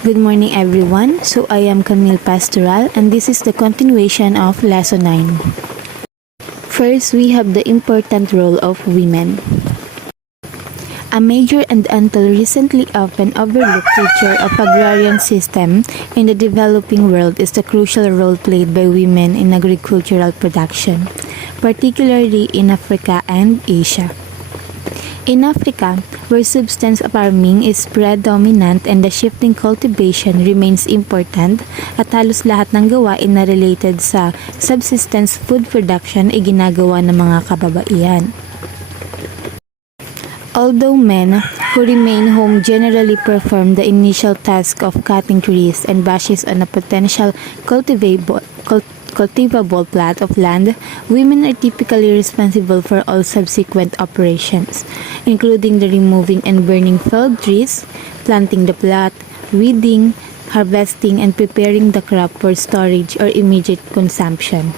Good morning everyone. So I am Camille Pastoral and this is the continuation of Lesson 9. First, we have the important role of women. A major and until recently often overlooked feature of agrarian system in the developing world is the crucial role played by women in agricultural production, particularly in Africa and Asia. In Africa, where subsistence farming is predominant and the shifting cultivation remains important, at halos lahat ng gawain na related sa subsistence food production ay ginagawa ng mga kababaihan. Although men who remain home generally perform the initial task of cutting trees and bushes on a potential cultivable plot of land, women are typically responsible for all subsequent operations, including the removing and burning felled trees, planting the plot, weeding, harvesting, and preparing the crop for storage or immediate consumption.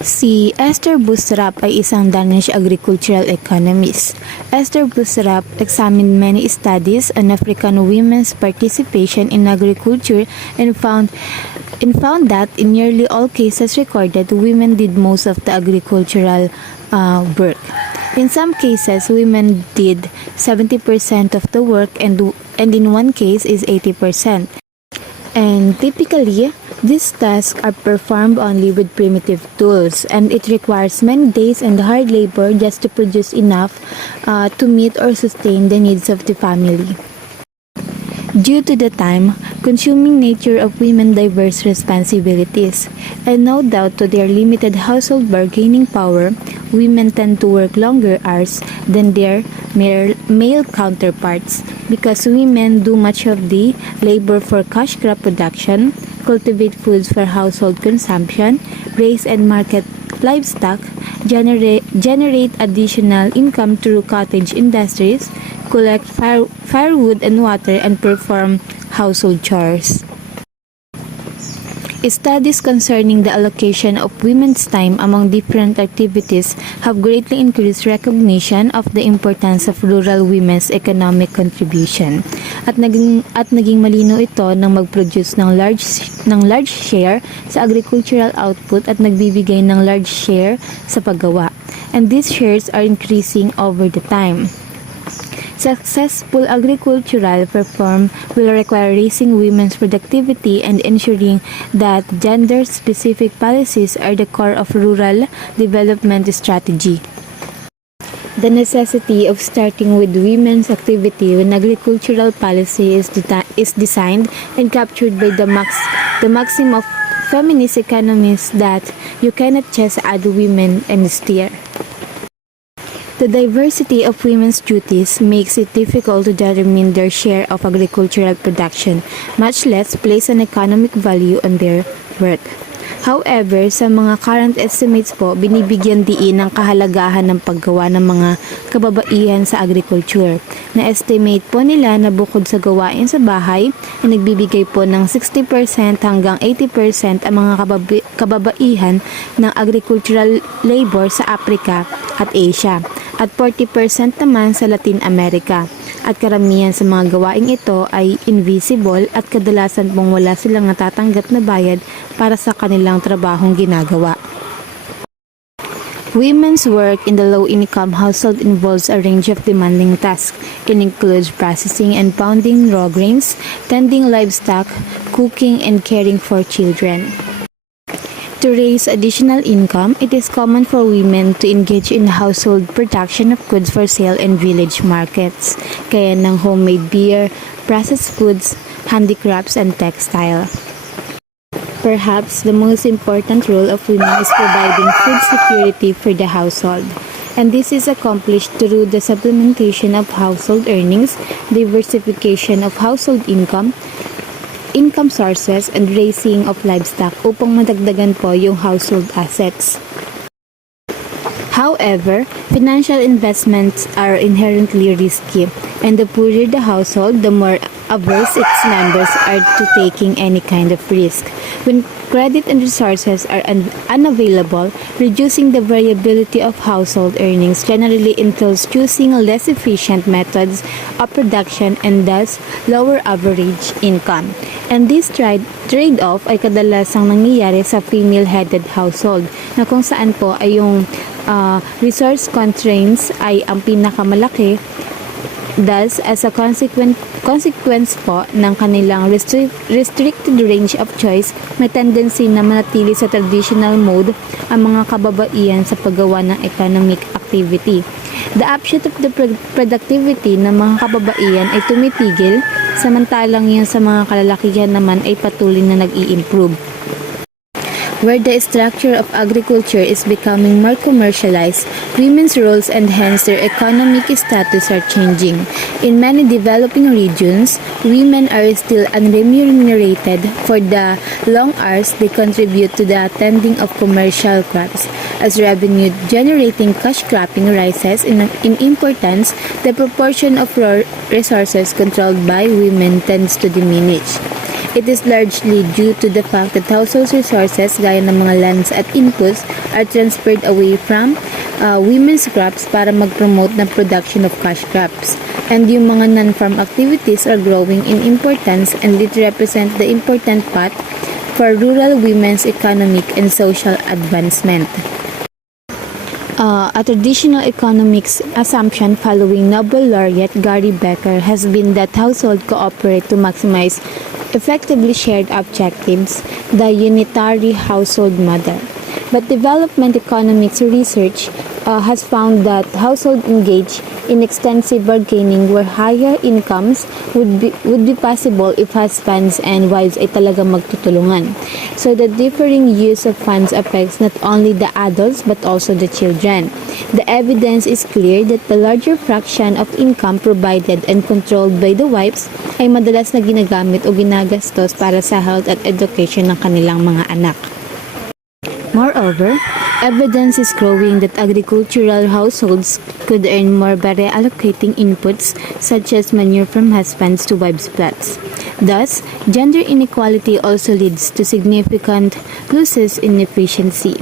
Si Esther Bousrap ay isang Danish agricultural economist. Esther Bousrap examined many studies on African women's participation in agriculture and found that in nearly all cases recorded, women did most of the agricultural work. In some cases, women did 70% of the work and in one case is 80%. And typically, these tasks are performed only with primitive tools, and it requires many days and hard labor just to produce enough to meet or sustain the needs of the family. Due to the time-consuming nature of women's diverse responsibilities, and no doubt to their limited household bargaining power, women tend to work longer hours than their male counterparts because women do much of the labor for cash crop production, cultivate foods for household consumption, raise and market livestock, generate additional income through cottage industries, collect firewood and water, and perform household chores. Studies concerning the allocation of women's time among different activities have greatly increased recognition of the importance of rural women's economic contribution. At naging malino ito nang mag-produce ng large share sa agricultural output at nagbibigay ng large share sa paggawa. And these shares are increasing over the time. Successful agricultural reform will require raising women's productivity and ensuring that gender-specific policies are the core of rural development strategy. The necessity of starting with women's activity when agricultural policy is designed and captured by the maxim of feminist economists that you cannot just add women and steer. The diversity of women's duties makes it difficult to determine their share of agricultural production, much less place an economic value on their work. However, sa mga current estimates po, binibigyan diin ang kahalagahan ng paggawa ng mga kababaihan sa agriculture. Na-estimate po nila na bukod sa gawain sa bahay, ay nagbibigay po ng 60% hanggang 80% ang mga kababaihan ng agricultural labor sa Africa at Asia, at 40% naman sa Latin America. At karamihan sa mga gawaing ito ay invisible at kadalasan pong wala silang natatanggap na bayad para sa kanilang trabahong ginagawa. Women's work in the low-income household involves a range of demanding tasks. It includes processing and pounding raw grains, tending livestock, cooking, and caring for children. To raise additional income, it is common for women to engage in household production of goods for sale in village markets, gaya ng homemade beer, processed foods, handicrafts, and textile. Perhaps the most important role of women is providing food security for the household, and this is accomplished through the supplementation of household earnings, diversification of household income sources, and raising of livestock upang madagdagan po yung household assets. However, financial investments are inherently risky, and the poorer the household, the more averse its members are to taking any kind of risk. when credit and resources are unavailable. Reducing the variability of household earnings generally entails choosing less efficient methods of production and thus lower average income. And this trade-off ay kadalasang nangyayari sa female-headed household na kung saan po ay yung resource constraints ay ang pinakamalaki. Thus, as a consequence po ng kanilang restricted range of choice, may tendency na manatili sa traditional mode ang mga kababaihan sa paggawa ng economic activity. The upshot of the productivity ng mga kababaihan ay tumitigil, samantalang yung sa mga kalalakihan naman ay patuloy na nag-i-improve. Where the structure of agriculture is becoming more commercialized, women's roles and hence their economic status are changing. In many developing regions, women are still unremunerated for the long hours they contribute to the tending of commercial crops. As revenue-generating cash cropping rises in importance, the proportion of resources controlled by women tends to diminish. It is largely due to the fact that household resources gaya ng mga lands at inputs are transferred away from women's crops para mag-promote ng production of cash crops. And yung mga non-farm activities are growing in importance and it represent the important part for rural women's economic and social advancement. A traditional economics assumption following Nobel laureate Gary Becker has been that households cooperate to maximize effectively shared objectives, the unitary household model. But development economics research has found that households engage in extensive bargaining where higher incomes would be possible if husbands and wives ay talaga magtutulungan. So the differing use of funds affects not only the adults but also the children. The evidence is clear that the larger fraction of income provided and controlled by the wives ay madalas na ginagamit o ginagastos para sa health at education ng kanilang mga anak. Moreover, evidence is growing that agricultural households could earn more by reallocating inputs such as manure from husbands to wives' plots. Thus, gender inequality also leads to significant losses in efficiency.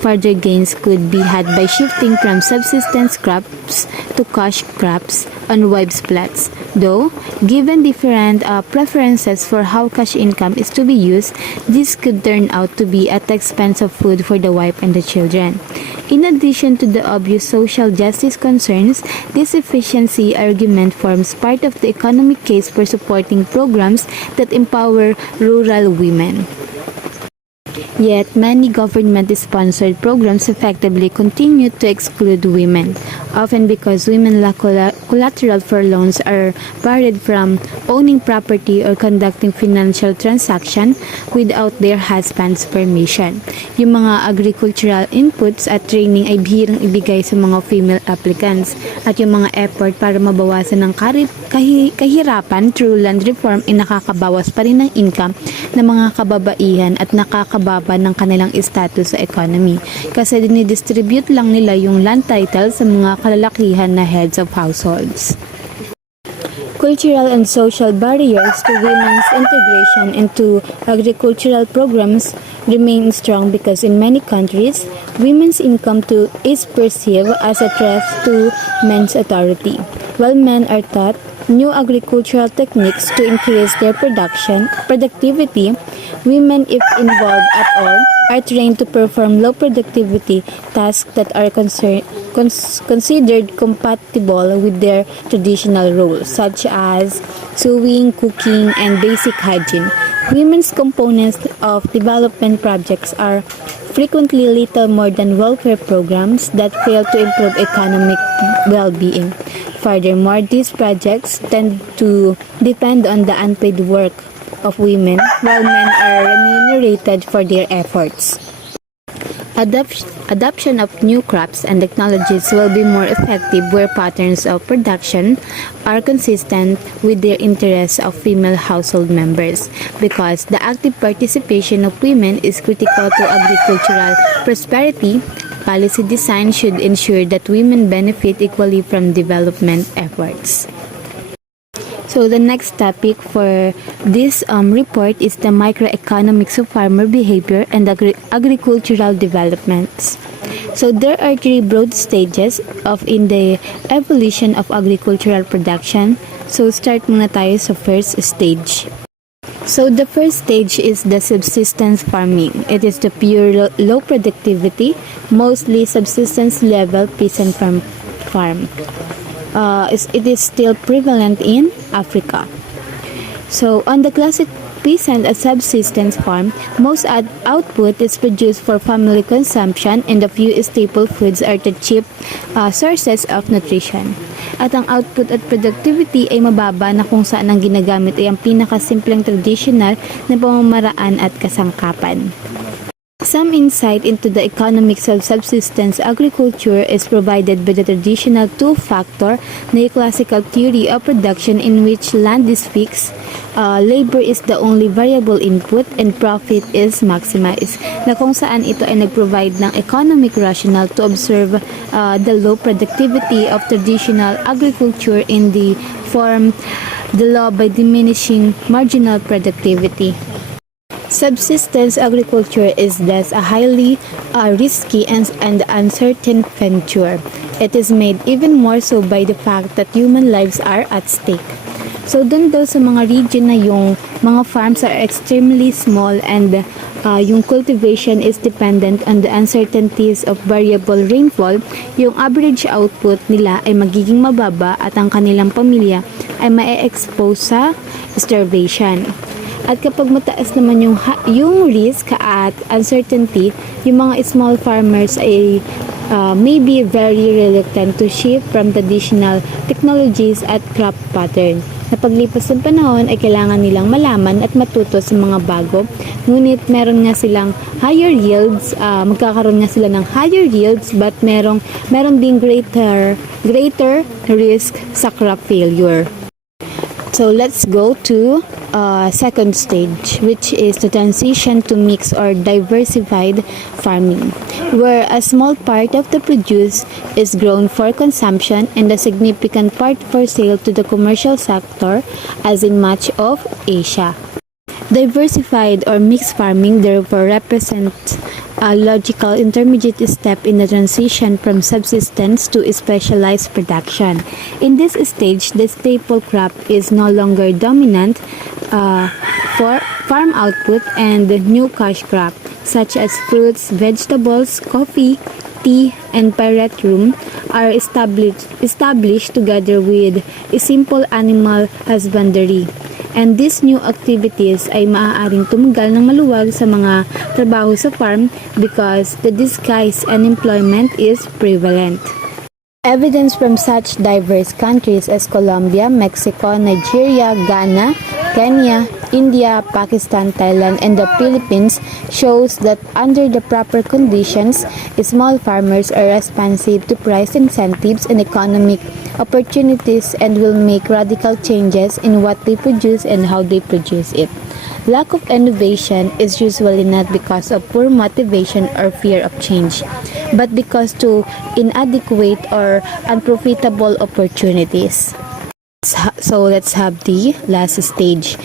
Further gains could be had by shifting from subsistence crops to cash crops on wives' plots. Though, given different preferences for how cash income is to be used, this could turn out to be at the expense of food for the wife and the children. In addition to the obvious social justice concerns, this efficiency argument forms part of the economic case for supporting programs that empower rural women. Yet, many government-sponsored programs effectively continue to exclude women, often because women lack collateral for loans are barred from owning property or conducting financial transaction without their husband's permission. Yung mga agricultural inputs at training ay bihirang ibigay sa mga female applicants at yung mga effort para mabawasan ng kahirapan through land reform ay nakakabawas pa rin ng income ng mga kababaihan at nakakababa ng kanilang status sa economy kasi dinidistribute lang nila yung land title sa mga kalalakihan na heads of households. Cultural and social barriers to women's integration into agricultural programs remain strong because in many countries, women's income is perceived as a threat to men's authority. While men are taught new agricultural techniques to increase their productivity, women, if involved at all, are trained to perform low productivity tasks that are considered compatible with their traditional roles, such as sewing, cooking, and basic hygiene. Women's components of development projects are frequently little more than welfare programs that fail to improve economic well-being. Furthermore, these projects tend to depend on the unpaid work of women, while men are remunerated for their efforts. Adoption of new crops and technologies will be more effective where patterns of production are consistent with their interests of female household members, because the active participation of women is critical to agricultural prosperity. Policy design should ensure that women benefit equally from development efforts. So the next topic for this report is the microeconomics of farmer behavior and agricultural developments. So there are three broad stages in the evolution of agricultural production. So start muna tayo sa first stage. So the first stage is the subsistence farming. It is the pure low productivity, mostly subsistence level peasant farm. It is still prevalent in Africa. So on the classic peasant subsistence farm, most output is produced for family consumption and the few staple foods are the cheap sources of nutrition. At ang output at productivity ay mababa na kung saan ang ginagamit ay ang pinakasimpleng traditional na pamamaraan at kasangkapan. Some insight into the economics of subsistence agriculture is provided by the traditional two-factor neoclassical theory of production in which land is fixed, labor is the only variable input, and profit is maximized, na kung saan ito ay nag-provide ng economic rationale to observe the low productivity of traditional agriculture in the form the law by diminishing marginal productivity. Subsistence agriculture is thus a highly risky and uncertain venture. It is made even more so by the fact that human lives are at stake. So dun daw sa mga region na yung mga farms are extremely small and yung cultivation is dependent on the uncertainties of variable rainfall, yung average output nila ay magiging mababa at ang kanilang pamilya ay ma-expose sa starvation. At kapag mataas naman yung risk at uncertainty, yung mga small farmers ay may be very reluctant to shift from traditional technologies at crop pattern. Sa paglipas ng panahon ay kailangan nilang malaman at matuto sa mga bago. Ngunit meron nga silang higher yields, magkakaroon nga sila ng higher yields but meron ding greater risk sa crop failure. So let's go to second stage, which is the transition to mixed or diversified farming, where a small part of the produce is grown for consumption and a significant part for sale to the commercial sector, as in much of Asia. Diversified or mixed farming therefore represents a logical intermediate step in the transition from subsistence to specialized production. In this stage, the staple crop is no longer dominant for farm output, and new cash crop such as fruits, vegetables, coffee, tea, and pirate room are established together with a simple animal husbandry. And these new activities ay maaaring tumagal ng maluwag sa mga trabaho sa farm because the disguised unemployment is prevalent. Evidence from such diverse countries as Colombia, Mexico, Nigeria, Ghana, Kenya, India, Pakistan, Thailand, and the Philippines shows that under the proper conditions, small farmers are responsive to price incentives and economic opportunities and will make radical changes in what they produce and how they produce it. Lack of innovation is usually not because of poor motivation or fear of change, but because to inadequate or unprofitable opportunities. So let's have the last stage,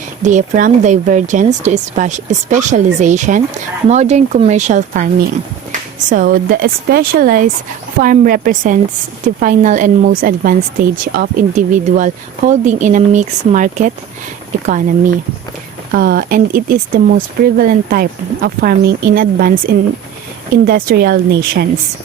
from divergence to specialization, modern commercial farming. So the specialized farm represents the final and most advanced stage of individual holding in a mixed market economy. And it is the most prevalent type of farming in advanced industrial nations.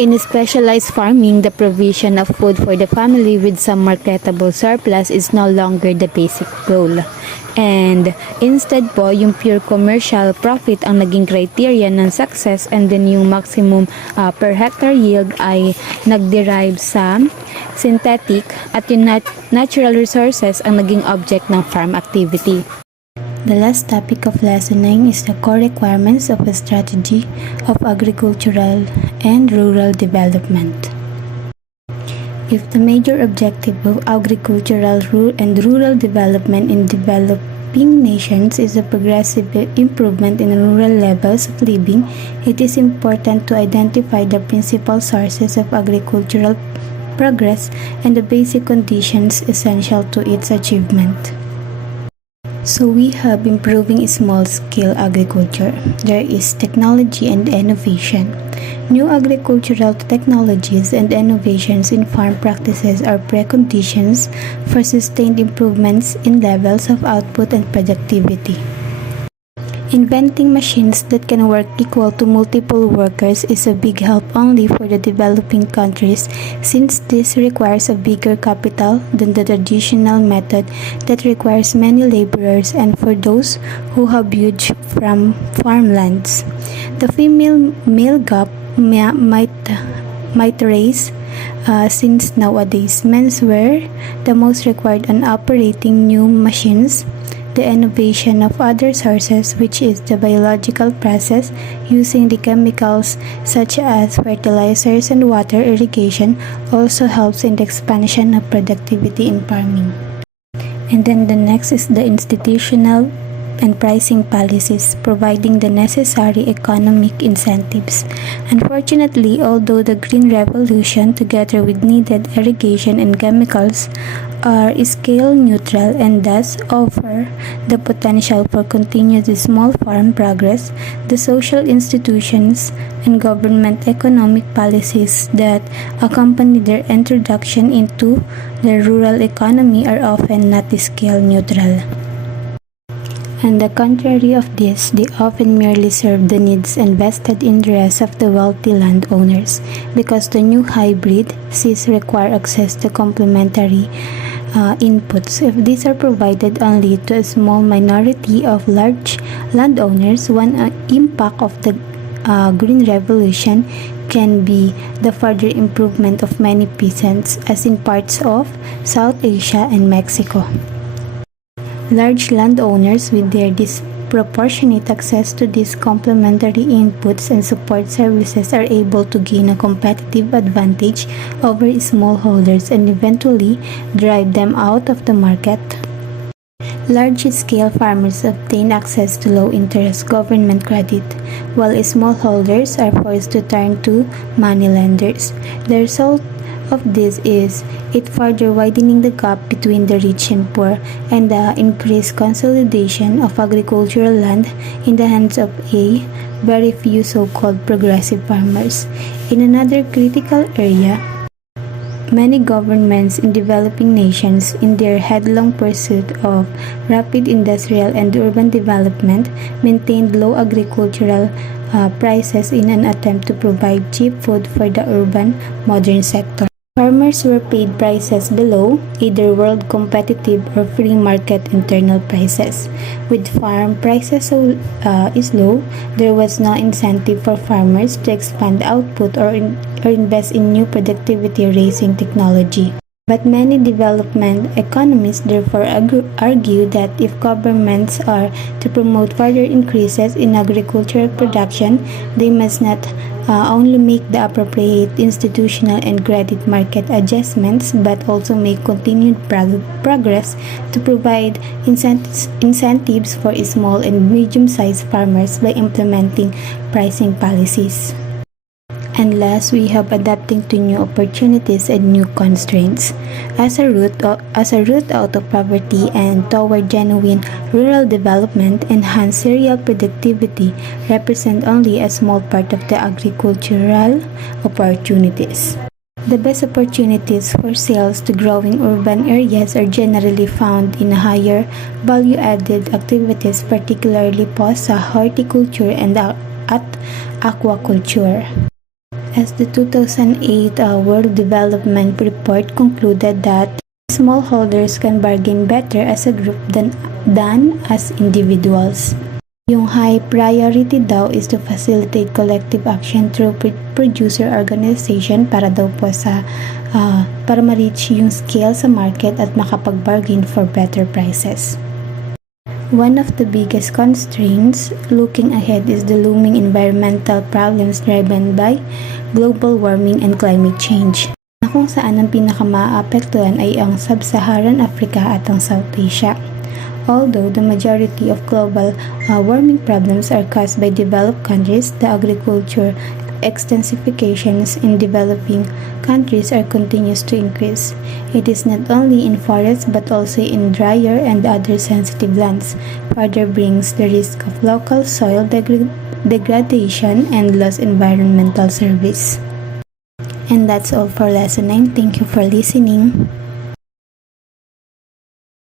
In specialized farming, the provision of food for the family with some marketable surplus is no longer the basic goal. And instead po, yung pure commercial profit ang naging criteria ng success, and then yung maximum per hectare yield ay nag-derive sa synthetic at yung natural resources ang naging object ng farm activity. The last topic of lesson 9 is the core requirements of a strategy of agricultural and rural development. If the major objective of agricultural and rural development in developing nations is the progressive improvement in rural levels of living, it is important to identify the principal sources of agricultural progress and the basic conditions essential to its achievement. So we have improving small-scale agriculture. There is technology and innovation. New agricultural technologies and innovations in farm practices are preconditions for sustained improvements in levels of output and productivity. Inventing machines that can work equal to multiple workers is a big help only for the developing countries, since this requires a bigger capital than the traditional method that requires many laborers and for those who have huge farmlands. The female-male gap might raise since nowadays men's were the most required on operating new machines. The innovation of other sources, which is the biological process using the chemicals such as fertilizers and water irrigation, also helps in the expansion of productivity in farming. And then the next is the institutional and pricing policies, providing the necessary economic incentives. Unfortunately, although the Green Revolution, together with needed irrigation and chemicals, are scale neutral and thus offer the potential for continued small farm progress, the social institutions and government economic policies that accompany their introduction into the rural economy are often not scale neutral. On the contrary of this, they often merely serve the needs and vested interests of the wealthy landowners, because the new hybrid seeds require access to complementary inputs. If these are provided only to a small minority of large landowners, one impact of the Green Revolution can be the further improvement of many peasants, as in parts of South Asia and Mexico. Large landowners with their disproportionate access to these complementary inputs and support services are able to gain a competitive advantage over smallholders and eventually drive them out of the market. Large-scale farmers obtain access to low-interest government credit, while smallholders are forced to turn to moneylenders. The result of this is it further widening the gap between the rich and poor and the increased consolidation of agricultural land in the hands of a very few so-called progressive farmers. In another critical area, many governments in developing nations, in their headlong pursuit of rapid industrial and urban development, maintained low agricultural prices in an attempt to provide cheap food for the urban modern sector. Farmers were paid prices below either world competitive or free market internal prices. With farm prices is low, there was no incentive for farmers to expand output or invest in new productivity-raising technology. But many development economists therefore argue that if governments are to promote further increases in agricultural production, they must not only make the appropriate institutional and credit market adjustments, but also make continued progress to provide incentives for small and medium-sized farmers by implementing pricing policies. And last, we have adapting to new opportunities and new constraints. As a route out of poverty and toward genuine rural development, enhanced cereal productivity represent only a small part of the agricultural opportunities. The best opportunities for sales to growing urban areas are generally found in higher value-added activities, particularly posa, horticulture, and at aquaculture. As the 2008 World Development Report concluded that smallholders can bargain better as a group than as individuals. Yung high priority daw is to facilitate collective action through producer organization para daw po para ma-reach yung scale sa market at makapag-bargain for better prices. One of the biggest constraints looking ahead is the looming environmental problems driven by global warming and climate change, na kung saan ang pinakamaapektuhan ay ang Sub-Saharan Africa at ang South Asia. Although the majority of global warming problems are caused by developed countries, the agriculture extensifications in developing countries are continues to increase. It is not only in forests but also in drier and other sensitive lands, further brings the risk of local soil degradation and lost environmental service. And that's all for lesson 9. Thank you for listening.